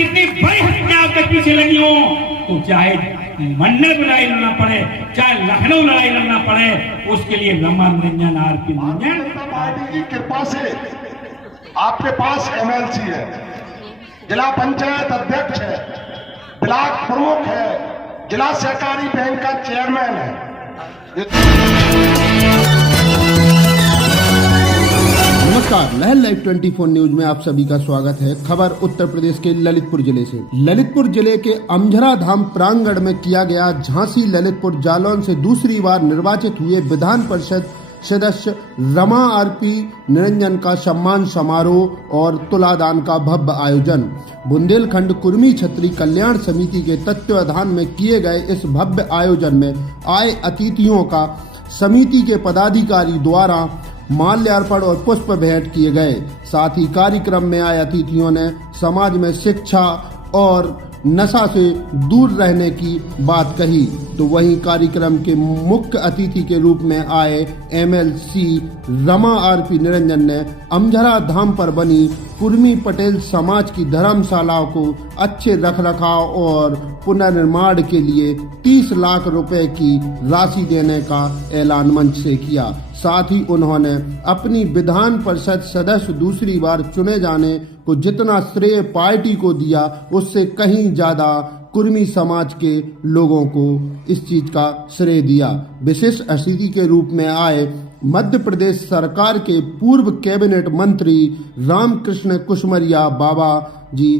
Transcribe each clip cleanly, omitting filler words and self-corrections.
कितनी बड़ी हत्याओं के पीछे लगी हो, तो चाहे मंडल में लड़ाई लड़ना पड़े, चाहे लखनऊ लड़ाई लड़ना पड़े, उसके लिए रमन निरंजन आरपी निरंजन पार्टी की कृपा से आपके पास एमएलसी है, जिला पंचायत अध्यक्ष है, ब्लॉक प्रमुख है, जिला सहकारी बैंक का चेयरमैन है। नमस्कार, लहर लाइव 24 न्यूज में आप सभी का स्वागत है। खबर उत्तर प्रदेश के ललितपुर जिले से। ललितपुर जिले के अमझरा धाम प्रांगण में किया गया झांसी ललितपुर जालौन से दूसरी बार निर्वाचित हुए विधान परिषद सदस्य रमा आरपी निरंजन का सम्मान समारोह और तुलादान का भव्य आयोजन बुंदेलखंड कुर्मी छत्री कल्याण समिति के तत्वाधान में किए गए। इस भव्य आयोजन में आए अतिथियों का समिति के पदाधिकारी द्वारा माल्यार्पण और पुष्प भेंट किए गए। साथ ही कार्यक्रम में आए अतिथियों ने समाज में शिक्षा और नशा से दूर रहने की बात कही। तो वहीं कार्यक्रम के मुख्य अतिथि के रूप में आए एमएलसी रमा आरपी निरंजन ने अमझरा धाम पर बनी कुर्मी पटेल समाज की धर्मशालाओं को अच्छे रखरखाव और पुनर्निर्माण के लिए 30 लाख रुपए की राशि देने का ऐलान मंच से किया। साथ ही उन्होंने अपनी विधान परिषद सदस्य दूसरी बार चुने जाने को जितना श्रेय पार्टी को दिया, उससे कहीं ज्यादा कुर्मी समाज के लोगों को इस चीज का श्रेय दिया। विशेष अतिथि के रूप में आए मध्य प्रदेश सरकार के पूर्व कैबिनेट मंत्री रामकृष्ण कुशमरिया बाबा जी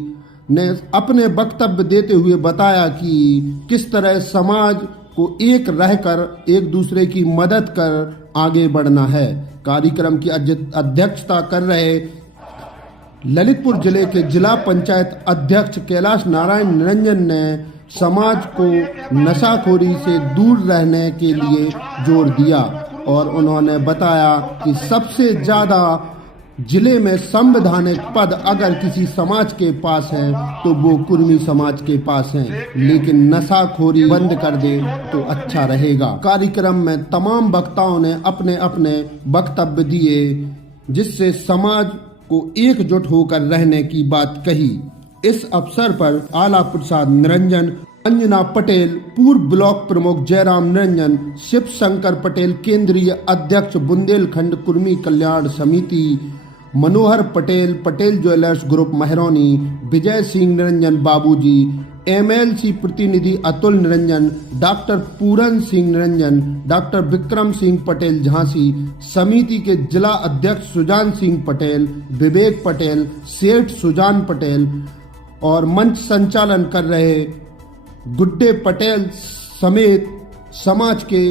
ने अपने वक्तव्य देते हुए बताया कि किस तरह समाज को एक रहकर एक दूसरे की मदद कर आगे बढ़ना है। कार्यक्रम की अध्यक्षता कर रहे ललितपुर जिले के जिला पंचायत अध्यक्ष कैलाश नारायण निरंजन ने समाज को नशाखोरी से दूर रहने के लिए जोर दिया और उन्होंने बताया कि सबसे ज्यादा जिले में संवैधानिक पद अगर किसी समाज के पास है तो वो कुर्मी समाज के पास है, लेकिन नशाखोरी बंद कर दे तो अच्छा रहेगा। कार्यक्रम में तमाम वक्ताओं ने अपने अपने वक्तव्य दिए, जिससे समाज को एकजुट होकर रहने की बात कही। इस अवसर पर आला प्रसाद निरंजन, अंजना पटेल पूर्व ब्लॉक प्रमुख, जयराम निरंजन, शिव शंकर पटेल केंद्रीय अध्यक्ष बुंदेलखंड कुर्मी कल्याण समिति, मनोहर पटेल, पटेल ज्वेलर्स ग्रुप महरौनी, विजय सिंह निरंजन बाबूजी, एमएलसी प्रतिनिधि अतुल निरंजन, डॉक्टर पूरन सिंह निरंजन, डॉक्टर विक्रम सिंह पटेल झांसी, समिति के जिला अध्यक्ष सुजान सिंह पटेल, विवेक पटेल, सेठ सुजान पटेल और मंच संचालन कर रहे गुड्डे पटेल समेत समाज के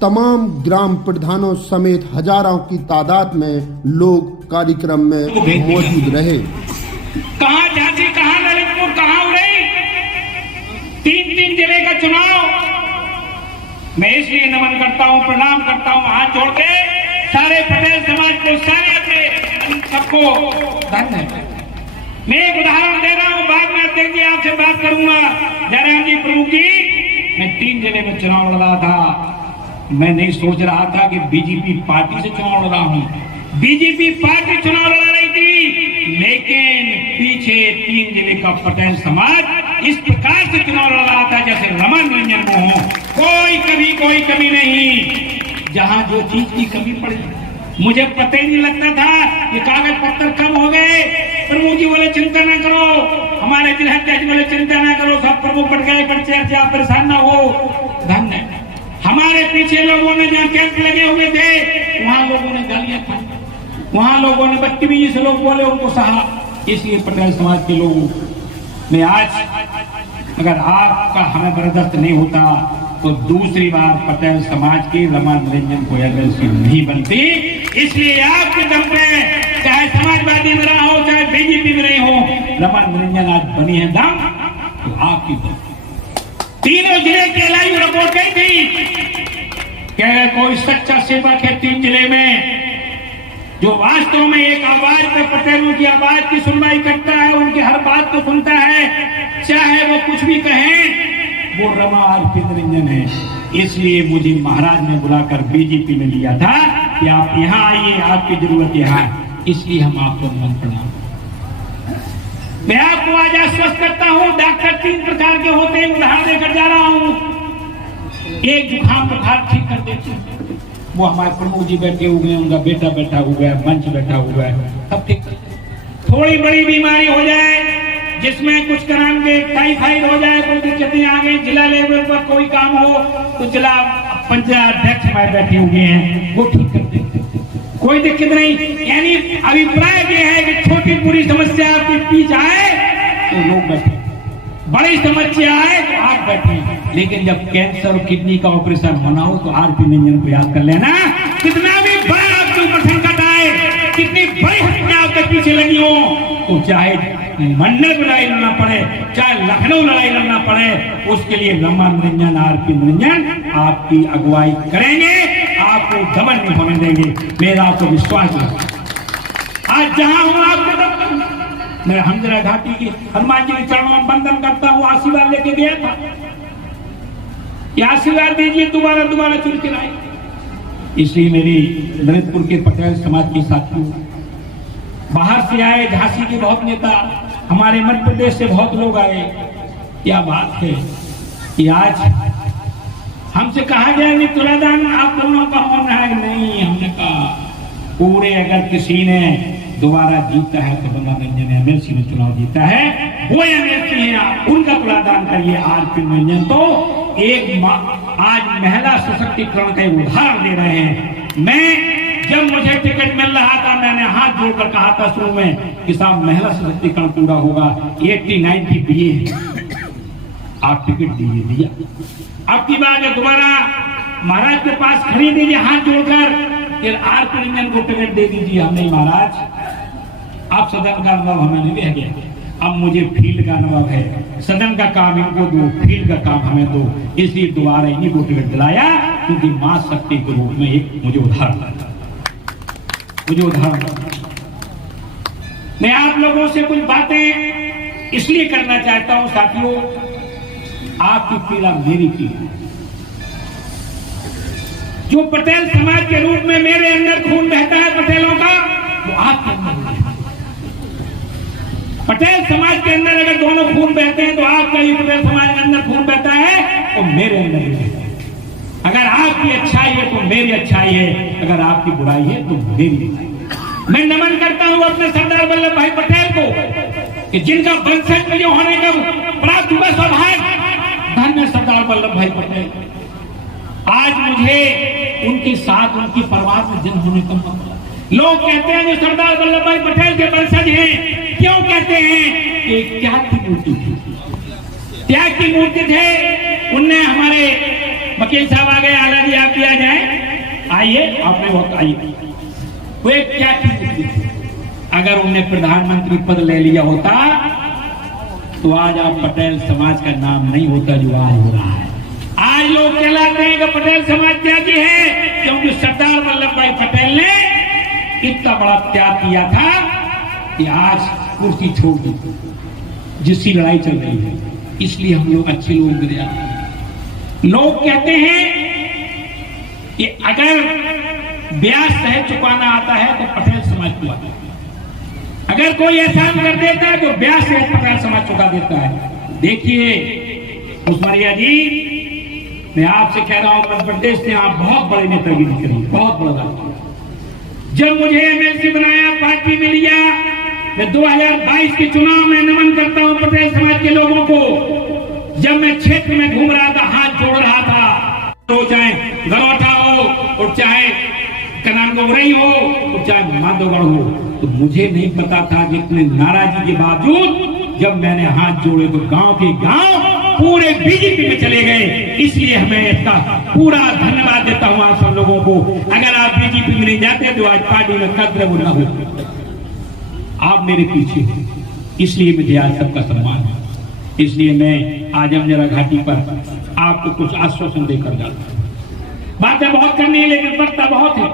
तमाम ग्राम प्रधानों समेत हजारों की तादाद में लोग कार्यक्रम में मौजूद रहे। कहां झांसी, कहां ललितपुर, कहां उड़ई, 3 जिले का चुनाव। मैं इसलिए नमन करता हूं, प्रणाम करता हूं, हाथ जोड़ के सारे पटेल समाज को, सारे अपने सबको धन्यवाद। मैं एक उदाहरण दे रहा हूं, बाद में अध्यक्ष जी आपसे बात करूंगा। जयराम जी प्रमुख जी, मैं 3 जिले में चुनाव लड़ा था। मैं नहीं सोच रहा था कि बीजेपी पार्टी से चुनाव लड़ा हूं। बीजेपी पार्टी चुनाव लड़ा रही थी, लेकिन पीछे 3 जिले का पटेल समाज इस प्रकार से चुनाव लड़ रहा था जैसे रमन निरंजन को हो। कोई कमी नहीं। जहां जो चीज की कमी पड़ी, मुझे पता ही नहीं लगता था ये कागज पत्तर कब हो गए। प्रमुख जी बोले चिंता ना करो, हमारे जिला अध्यक्ष बोले चिंता ना करो, सब प्रमुख बढ़ गए, बच्चे आप परेशान ना हो। धन्य हमारे पीछे लोगों ने जहाँ कैंप लगे हुए थे, वहां लोगों ने गालियां खाई, वहां लोगों ने बदतमीजी से लोग बोले, उनको सहा। इसलिए पटेल समाज के लोगों में आज अगर आपका हमें बर्दाश्त नहीं होता तो दूसरी बार पटेल समाज के रमा निरंजन को एमएलसी नहीं बनती। इसलिए आपके दम पे, चाहे समाजवादी में रहा हो, चाहे बीजेपी में रहे हो, रमा निरंजन आज बनी है दम तो आपकी दम। तीनों जिले की लाइव रिपोर्ट गई थी कि कोई सच्चा सेवक है 3 जिले में जो वास्तव में एक आवाज पे पटेलों की आवाज की सुनवाई करता है, उनकी हर बात को सुनता है, चाहे वो कुछ भी कहें, वो रमा आरपी निरंजन है। इसलिए मुझे महाराज ने बुलाकर बीजेपी में लिया था कि आप यहाँ आइए, आपकी जरूरत यहाँ है। इसलिए हम आपको नमन प्रणाम। मैं आपको आज आश्वस्त करता हूं, डॉक्टर 3 प्रकार के होते हैं, उदाहरण देकर जा रहा हूं। एक जुकाम बुखार ठीक कर देते हैं, वो हमारे प्रमुख जी बैठे हुए हैं, उनका बेटा बैठा हुआ है, मंच बैठा हुआ है, सब ठीक। थोड़ी बड़ी बीमारी हो जाए जिसमें कुछ कराएंगे, टाइफाइड हो जाए, कोई दिक्कतें आ गई, जिला लेवल पर कोई काम हो तो जिला पंचायत हमारे बैठे हुए हैं, वो ठीक कर देते, कोई दिक्कत नहीं। यानी अभिप्राय ये है कि छोटी पूरी समस्या आपके पीछे आए तो लोग बैठे, बड़ी समस्या आए तो आप बैठे, लेकिन जब कैंसर और किडनी का ऑपरेशन होना हो तो आरपी निरंजन को याद कर लेना। कितना भी बड़ा आपके ऊपर संकट आए, कितनी बड़ी हत्या आपके पीछे लगी हो, तो चाहे मंडल लड़ाई लड़ना पड़े, चाहे लखनऊ लड़ाई लड़ना पड़े, उसके लिए रमा निरंजन, आरपी निरंजन आपकी अगुवाई करेंगे, आपको दमन नहीं होने देंगे, मेरा आपको विश्वास है। आज जहां हूं आपके दम, मैं हमजरा घाटी की हनुमान जी के चरणों में वंदन करता हूं, आशीर्वाद लेके गया था, ये आशीर्वाद दीजिए दोबारा दोबारा चुन के लाए। इसलिए मेरी ललितपुर के पटेल समाज के साथियों, बाहर से आए, झांसी के बहुत नेता, हमारे मध्य प्रदेश से बहुत लोग आए, क्या बात है कि आज हमसे कहा गया नहीं तुलादान आप दोनों का होना है, नहीं, हमने कहा पूरे अगर किसी ने दोबारा जीता है तो रमा निरंजन एमएलसी में चुनाव जीता है, वो एमएलसी है, आप उनका तुलादान करिए। आरपी निरंजन तो एक आज महिला सशक्तिकरण का उदाहरण दे रहे हैं। मैं जब मुझे टिकट मिल रहा था, मैंने हाथ जोड़कर कहा था शुरू में कि साहब महिला सशक्तिकरण पूरा होगा, 80-90 दिए, आप टिकट दीजिए, दिया। अब की बात है दोबारा महाराज के पास खड़ी दीजिए हाथ जोड़कर, फिर आरपी निरंजन को टिकट दे दीजिए। हम नहीं महाराज, आप सदन का अनुभव हमें नहीं रह गया, अब मुझे फील्ड का अनुभव है, सदन का काम इनको दो, फील्ड का काम हमें दो, इसलिए दोबारा इन्हीं को टिकट दिलाया, क्योंकि मां शक्ति के रूप में एक मुझे उदाहरण, मैं आप लोगों से कुछ बातें इसलिए करना चाहता हूं साथियों, आपकी पीड़ा मेरी पीड़ा, जो पटेल समाज के रूप में मेरे अंदर खून बहता है पटेलों का, वो आपके अंदर है। पटेल समाज के अंदर अगर दोनों खून बहते हैं तो आपका ही पटेल समाज के अंदर खून बहता है और मेरे अंदर भी बहता है। अगर आपकी अच्छाई है तो मेरी अच्छाई है, अगर आपकी बुराई है तो मेरी बुराई। मैं नमन करता हूं अपने सरदार वल्लभ भाई पटेल को कि जिनका वंशज मुझे होने का प्राप्त हुआ सौभाग्य, धन्य सरदार वल्लभ भाई पटेल। आज मुझे उनके साथ उनकी परिवार में जन्म होने का मौका, लोग कहते हैं जो सरदार वल्लभ भाई पटेल के वंशज हैं, क्यों कहते हैं कि त्याग की मूर्ति थी, त्याग की मूर्ति थे। उनने हमारे वकील साहब आ गए, आला जी आप भी आ जाए, आइए, आपने बहुत आइए, वो एक त्याग की मूर्ति थी। अगर उनने प्रधानमंत्री पद ले लिया होता तो आज आप पटेल समाज का नाम नहीं होता जो आज हो रहा है। आज लोग कहलाते हैं कि पटेल समाज त्यागी है, क्योंकि सरदार वल्लभ भाई पटेल ने इतना बड़ा त्याग किया था कि आज कुर्सी छोड़ दी, जिसकी लड़ाई चल रही है, इसलिए हम लोग अच्छे लोग गिर जाते हैं। लोग कहते हैं कि अगर ब्याज सह चुकाना आता है तो पटेल समाज को आता है, अगर कोई एहसान कर देता है तो ब्याज से पटेल समाज चुका देता है। देखिए उस्मानिया जी, मैं आपसे कह रहा हूं, मध्य प्रदेश ने आप बहुत बड़े नेतागिरी करी, बहुत बड़ा। जब मुझे एमएलसी बनाया, पार्टी में लिया, मैं 2022 के चुनाव में नमन करता हूं पटेल समाज के लोगों को। जब मैं क्षेत्र में घूम रहा था, हाथ जोड़ रहा था, तो चाहे गरौठा हो और चाहे कनानगोरई हो और चाहे माधोगढ़ हो, तो मुझे नहीं पता था कि इतने नाराजगी के बावजूद जब मैंने हाथ जोड़े तो गांव के गांव पूरे बीजेपी में चले गए। इसलिए हमें इसका पूरा धन्यवाद देता हूं आप सब लोगों को। अगर आप बीजेपी में नहीं जाते तो आज पार्टी में कद्र वो न हो। आप मेरे पीछे हैं, इसलिए मुझे आज सबका सम्मान है। इसलिए मैं आज अमजरा घाटी पर आपको कुछ आश्वासन देकर जाता हूं। बातें बहुत करनी है लेकिन वक्ता बहुत है।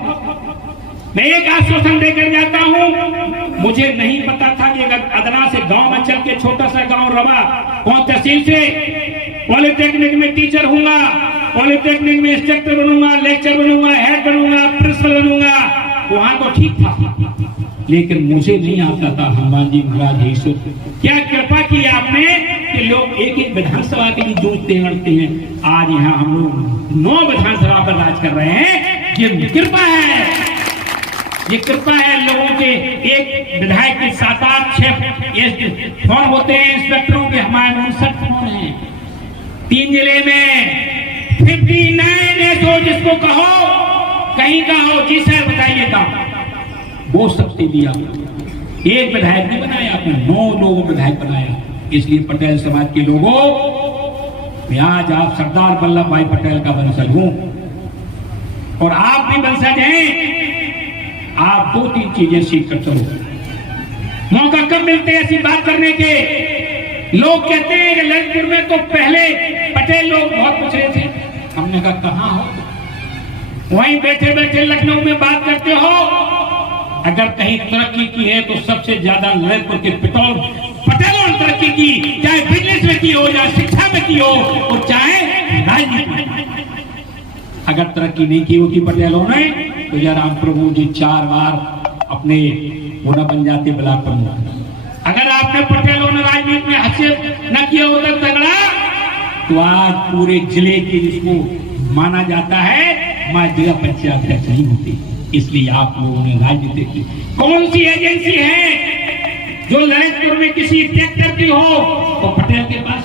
मैं एक आश्वासन देकर जाता हूं, मुझे नहीं पता था कि अगर अदना से गांव में चल के छोटा सा गांव रवा, कौन तहसील से पॉलिटेक्निक में टीचर हूंगा, पॉलिटेक्निक में इंस्ट्रक्टर बनूंगा, लेक्चर बनूंगा, हेड बनूंगा, प्रिंसिपल बनूंगा, वहां तो ठीक था। लेकिन मुझे नहीं आता था। हनुमान जी महाराज ईश्वर क्या कृपा की आपने कि लोग एक एक विधानसभा के लिए जूझते लड़ते हैं। आज यहाँ हम लोग 9 विधानसभा पर राज कर रहे हैं। ये कृपा है, ये कृपा है लोगों के। एक विधायक के 7-8-6 फोन होते हैं इंस्पेक्टरों के, हमारे 59 फोन हैं 3 जिले में। 59 ऐसो जिसको कहो कहीं का हो, जी सर बताइएगा, वो सबसे दिया। एक विधायक नहीं बनाया आपने, 9 लोगों विधायक बनाया। इसलिए पटेल समाज के लोगों, मैं आज आप सरदार वल्लभ भाई पटेल का वंशज हूं और आप भी वंशज हैं। आप 2-3 चीजें सीख कर चलो। मौका कब मिलते हैं ऐसी बात करने के? लोग कहते हैं कि ललितपुर में तो पहले पटेल लोग बहुत पूछ रहे थे। हमने कहा कहां हो? वहीं बैठे बैठे लखनऊ में बात करते हो। अगर कहीं तरक्की की है तो सबसे ज्यादा ललितपुर के पटेलों ने तरक्की की, चाहे बिजनेस में की हो, चाहे शिक्षा में की हो और चाहे राजनीति में। अगर तरक्की नहीं की होती पटेलों ने तो यार राम प्रभु जी 4 बार अपने वो न बन जाते ब्लॉक प्रमुख। अगर आपने पटेलों ने राजनीति में हस्तक्षेप न किया होता तगड़ा, तो आज पूरे जिले के जिसको माना जाता है हमारे जिला पंचायत अध्यक्ष नहीं होती। इसलिए आप लोगों ने राजनीति की। कौन सी एजेंसी है जो ललितपुर में किसी ट्रैक्टर की हो तो पटेल के पास,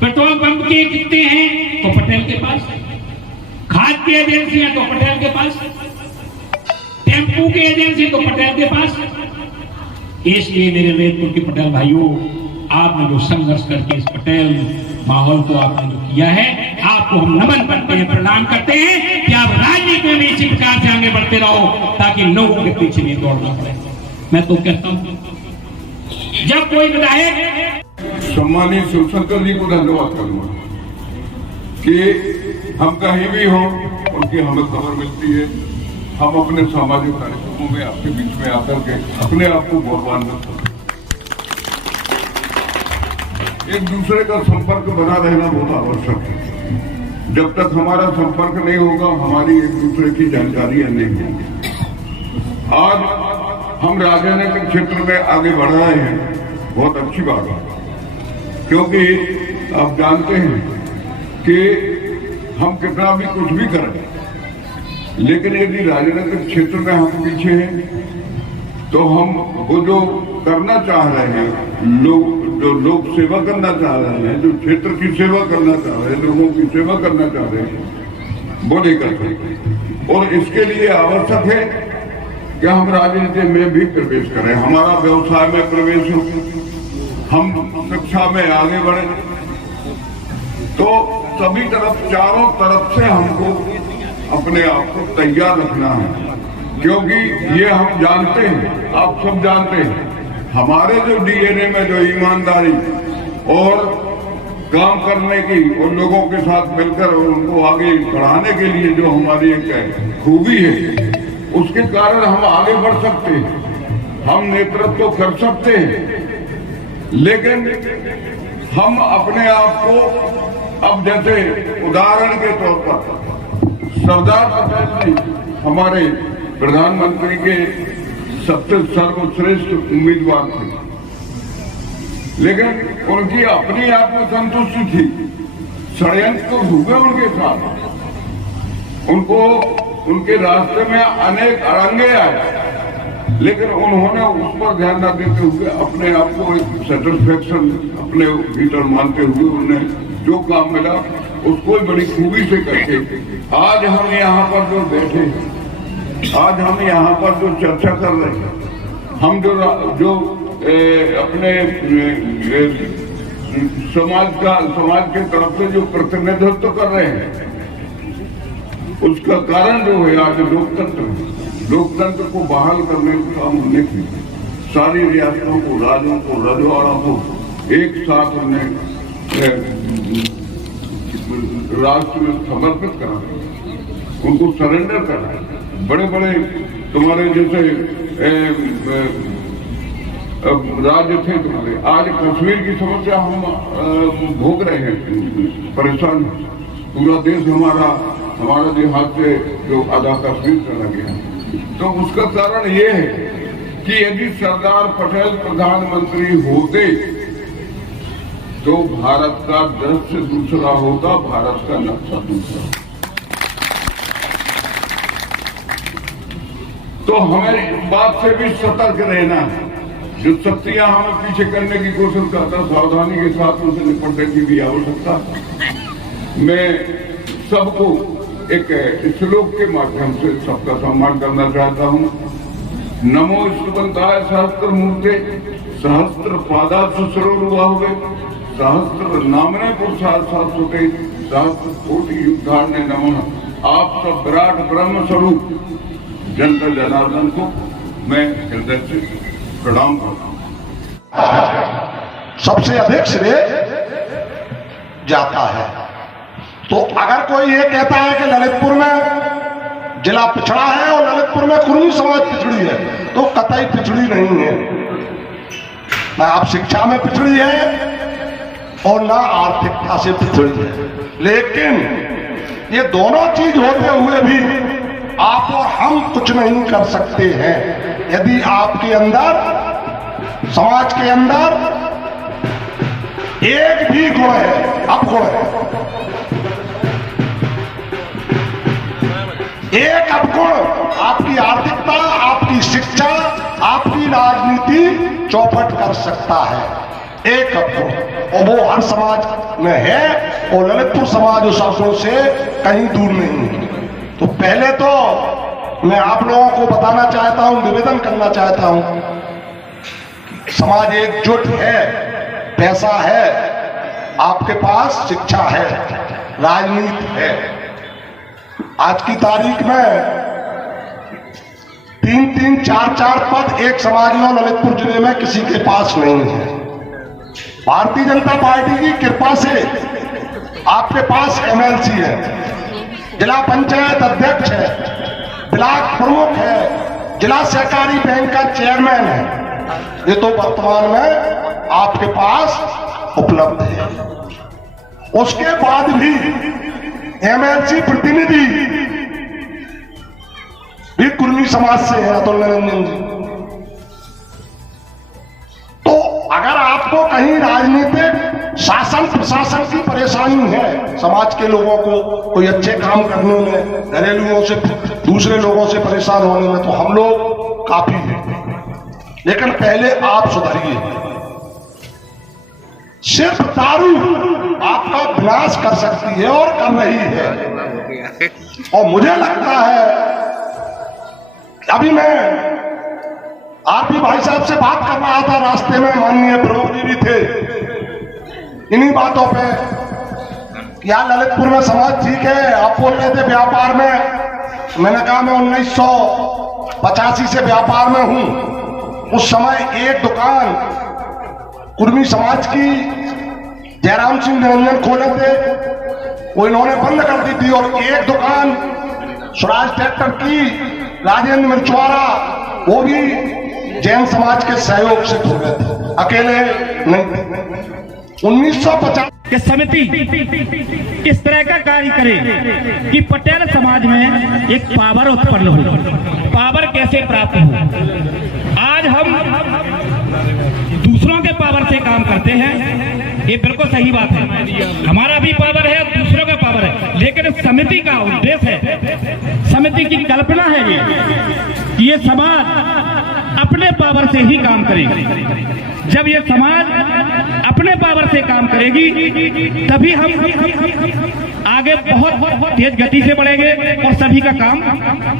पेट्रोल पंप के कितने हैं तो पटेल के पास, खाद की एजेंसी है तो पटेल के पास, टेम्पू की एजेंसी तो पटेल के पास। इसलिए मेरे ललितपुर के पटेल भाइयों, आपने जो संघर्ष करके इस पटेल माहौल को आपने जो किया है, आपको हम नमन करते हैं, प्रणाम करते हैं कि आप राजनीति में इसी प्रकार से आगे बढ़ते रहो ताकि लोगों के पीछे नहीं दौड़ना पड़े। मैं तो कहता हूं जब कोई विधायक, सम्मानित शिवशंकर जी को धन्यवाद करूंगा कि हम कहीं भी हो उनकी हमें खबर मिलती है। हम अपने सामाजिक कार्यक्रमों में आपके बीच में आकर के अपने आप को गौरवान्वित करते हैं। एक दूसरे का संपर्क बना रहना बहुत आवश्यक है। जब तक हमारा संपर्क नहीं होगा, हमारी एक दूसरे की जानकारियां नहीं होंगी। आज हम राजनीतिक क्षेत्र में आगे बढ़ रहे हैं, बहुत अच्छी बात है, क्योंकि आप जानते हैं कि हम कितना भी कुछ भी करें, लेकिन यदि राजनीतिक क्षेत्र में हम पीछे हैं तो हम वो जो करना चाह रहे हैं, जो लोग सेवा करना चाह रहे हैं, जो क्षेत्र की सेवा करना चाह रहे हैं, लोगों की सेवा करना चाह रहे हैं, वो नहीं कर सकते। और इसके लिए आवश्यक है कि हम राजनीति में भी प्रवेश करें, हमारा व्यवसाय में प्रवेश हो, हम शिक्षा में आगे बढ़े। तो सभी तरफ, चारों तरफ से हमको अपने आप को तैयार रखना है, क्योंकि ये हम जानते हैं, आप सब जानते हैं, हमारे जो डीएनए में जो ईमानदारी और काम करने की और लोगों के साथ मिलकर और उनको आगे बढ़ाने के लिए जो हमारी एक खूबी है, उसके कारण हम आगे बढ़ सकते हैं, हम नेतृत्व कर सकते हैं। लेकिन हम अपने आप को, अब जैसे उदाहरण के तौर पर सरदार पटेल जी हमारे प्रधानमंत्री के सबसे सर्वश्रेष्ठ उम्मीदवार थे, लेकिन उनकी अपनी आत्मसंतुष्टि थी, षड्यंत्र हुए उनके साथ, उनको उनके रास्ते में अनेक अड़ंगे आए, लेकिन उन्होंने उस पर ध्यान न देते हुए अपने आप को एक सेटिस्फेक्शन अपने भीतर मानते हुए उन्हें जो काम मिला उसको बड़ी खूबी से करके आज हम यहाँ पर जो बैठे, आज हम यहाँ पर जो चर्चा कर रहे हैं, हम जो अपने समाज के तरफ से जो प्रतिनिधित्व कर रहे हैं, उसका कारण जो है आज लोकतंत्र को बहाल करने का काम हमने किया। सारी रियासतों को, राज्यों को, रजवाड़ों को एक साथ हमने राष्ट्र में समर्पित करा, उनको सरेंडर करा। बड़े बड़े तुम्हारे जैसे राज्य थे तुम्हारे, आज कश्मीर की समस्या हम भोग रहे हैं, परेशान। पूरा देश हमारा देहात से जो आधा कश्मीर चला गया, तो उसका कारण ये है कि यदि सरदार पटेल प्रधानमंत्री होते तो भारत का दृश्य दूसरा होता, भारत का नक्शा दूसरा। तो हमें इस बात से भी सतर्क रहना है। जो शक्तियां हमें पीछे करने की कोशिश करता है, सावधानी के साथ उनसे निपटने की भी आवश्यकता। मैं सबको एक श्लोक के माध्यम से सबका सम्मान करना चाहता हूं। नमो स्तुवंताय सहस्त्र मूर्ते सहस्त्र पादात् शुश्रूषुवाहुवे सहस्त्र नामने पुरुषार्थ शाश्वते सहस्त्र कोटि युद्धार्णे नमः। आप सब विराट ब्रह्म स्वरूप जनता जनार्दन को मैं हृदय से प्रणाम करता हूं। सबसे अधिक श्रेय जाता है। तो अगर कोई ये कहता है कि ललितपुर में जिला पिछड़ा है और ललितपुर में कुर्मी समाज पिछड़ी है, तो कतई पिछड़ी नहीं है। ना आप शिक्षा में पिछड़ी है और ना आर्थिकता से पिछड़ी है। लेकिन ये दोनों चीज होते हुए भी आप और हम कुछ नहीं कर सकते हैं यदि आपके अंदर, समाज के अंदर एक भी गुण है, अपगुण है, एक अपगुण आपकी आर्थिकता, आपकी शिक्षा, आपकी राजनीति चौपट कर सकता है। एक अपगुण, और वो हर समाज में है और ललितपुर समाज उस अपगुण से कहीं दूर नहीं है। तो पहले तो मैं आप लोगों को बताना चाहता हूं, निवेदन करना चाहता हूं, समाज एकजुट है, पैसा है, आपके पास शिक्षा है, राजनीति है। आज की तारीख में 3-3, 4-4 पद एक समाज में ललितपुर जिले में किसी के पास नहीं है। भारतीय जनता पार्टी की कृपा से आपके पास एमएलसी है, जिला पंचायत अध्यक्ष है, ब्लॉक प्रमुख है, जिला सहकारी बैंक का चेयरमैन है। ये तो वर्तमान में आपके पास उपलब्ध है। उसके बाद भी एमएलसी प्रतिनिधि भी कुर्मी समाज से है, अतुल निरंजन जी। तो अगर आपको कहीं राजनीतिक शासन प्रशासन की परेशानी है, समाज के लोगों को कोई अच्छे काम करने में, घरेलुओं से दूसरे लोगों से परेशान होने में, तो हम लोग काफी हैं। लेकिन पहले आप सुधरिए। सिर्फ दारू आपका विनाश कर सकती है और कर रही है। और मुझे लगता है, अभी मैं आरपी भाई साहब से बात कर रहा था, रास्ते में माननीय प्रमुख जी भी थे, इन्हीं बातों पे। क्या ललितपुर में समाज ठीक है? आप बोल रहे थे व्यापार में, मैंने कहा मैं 1985 से व्यापार में हूं। उस समय एक दुकान कुर्मी समाज की जयराम सिंह निरंजन खोले थे, वो इन्होंने बंद कर दी थी। और एक दुकान स्वराज ट्रैक्टर की राजेंद्र मिर्चवारा, वो भी जैन समाज के सहयोग से खोले थे, अकेले नहीं। 1950 कि समिति इस तरह का कार्य करे कि पटेल समाज में एक पावर उत्पन्न हो। पावर कैसे प्राप्त हो? आज हम दूसरों के पावर से काम करते हैं, ये बिल्कुल सही बात है। हमारा भी पावर है, दूसरों का पावर है, लेकिन समिति का उद्देश्य है, समिति की कल्पना है कि ये समाज अपने पावर से ही काम करेगी। जब ये समाज अपने पावर से काम करेगी तभी हम आगे बहुत तेज गति से बढ़ेंगे और सभी का काम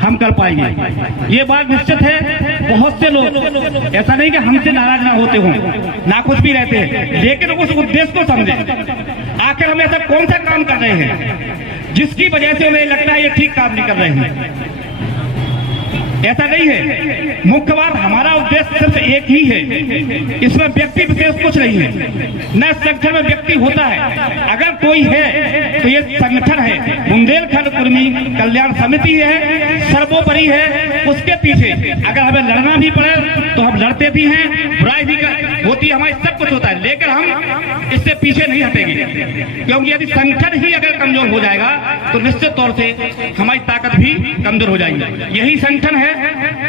हम कर पाएंगे। ये बात निश्चित है। बहुत से लोग ऐसा नहीं कि हमसे नाराज ना होते हों, नाखुश भी रहते हैं, लेकिन उस उद्देश्य को समझे। आखिर हम ऐसा कौन सा काम कर रहे हैं जिसकी वजह से उन्हें लगता है ये ठीक काम नहीं कर रहे हैं? ऐसा नहीं है। मुख्य बात, हमारा उद्देश्य सिर्फ एक ही है, इसमें व्यक्ति विशेष कुछ नहीं है। न संगठन में व्यक्ति होता है, अगर कोई है तो ये संगठन है, बुंदेलखंड कुर्मी कल्याण समिति है, सर्वोपरि है। उसके पीछे अगर हमें लड़ना भी पड़े तो हम लड़ते भी हैं, बुराई भी होती है, हमारी सब कुछ होता है, लेकिन हम इससे पीछे नहीं हटेगी, क्योंकि यदि संगठन ही अगर कमजोर हो जाएगा तो निश्चित तौर से हमारी ताकत भी कमजोर हो जाएगी। यही संगठन है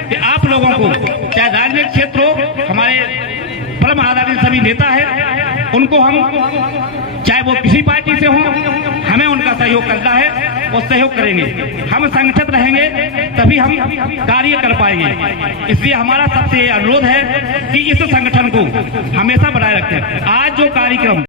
कि आप लोगों को, चाहे राजनीतिक क्षेत्र हो, हमारे परम आदरणीय सभी नेता है, उनको हम, चाहे वो किसी पार्टी से हो, हमें उनका सहयोग करना है और सहयोग करेंगे। हम संगठित रहेंगे तभी हम कार्य कर पाएंगे। इसलिए हमारा सबसे अनुरोध है कि इस संगठन को हमेशा बनाए रखें। आज जो कार्यक्रम